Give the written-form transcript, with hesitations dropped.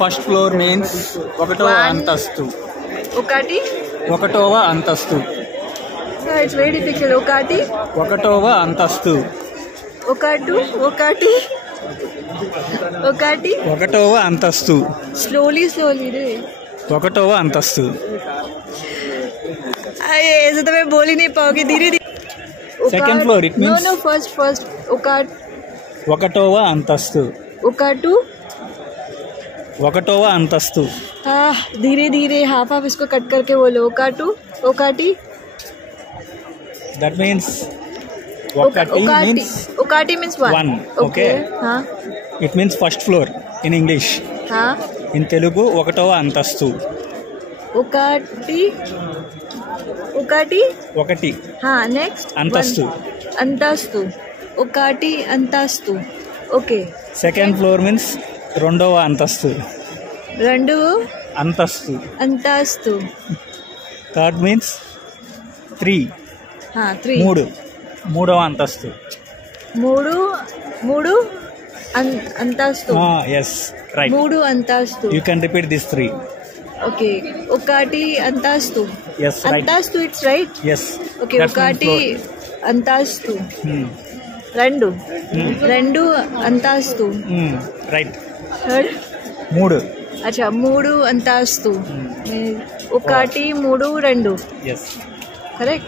First floor means ఒకటవ అంతస్తు. ఒకటవ అంతస్తు. It's very difficult. ఒకటవ అంతస్తు. ఒకటవ అంతస్తు. స్లోలీ ఒకటవ అంతస్తు. ऐसे तो मैं बोल ही नहीं पाओगे. धीरे second floor. It means no first ఒకటవ అంతస్తు. ఒకటవ అంతస్తు. धीरे हाफ इसको कट करके बोलो. ओकाटी. That means Okati means one. Okay. It means first floor in English. In Telugu ఒకటవ అంతస్తు. ఒకటి. నెక్స్ట్ అంతస్తు. ఒకటి అంతస్తు. ఓకే. సెకండ్ ఫ్లోర్ మీన్స్ రెండవ అంతస్తు. రెండు అంతస్తు. Third means three. మూడవ అంతస్తు. మూడు అంతస్తు. Yes, right. మూడు అంతస్తు. You can repeat these three. Okay. ఒకటి అంతస్తు. Yes, right. అంతస్తు, it's right. Yes. Okay. ఒకటి అంతస్తు. రెండు అంతస్తు. Right. థర్డ్ అచ్చా మూడు అంతస్తు. ఒకటి మూడు రెండు. Yes. Correct.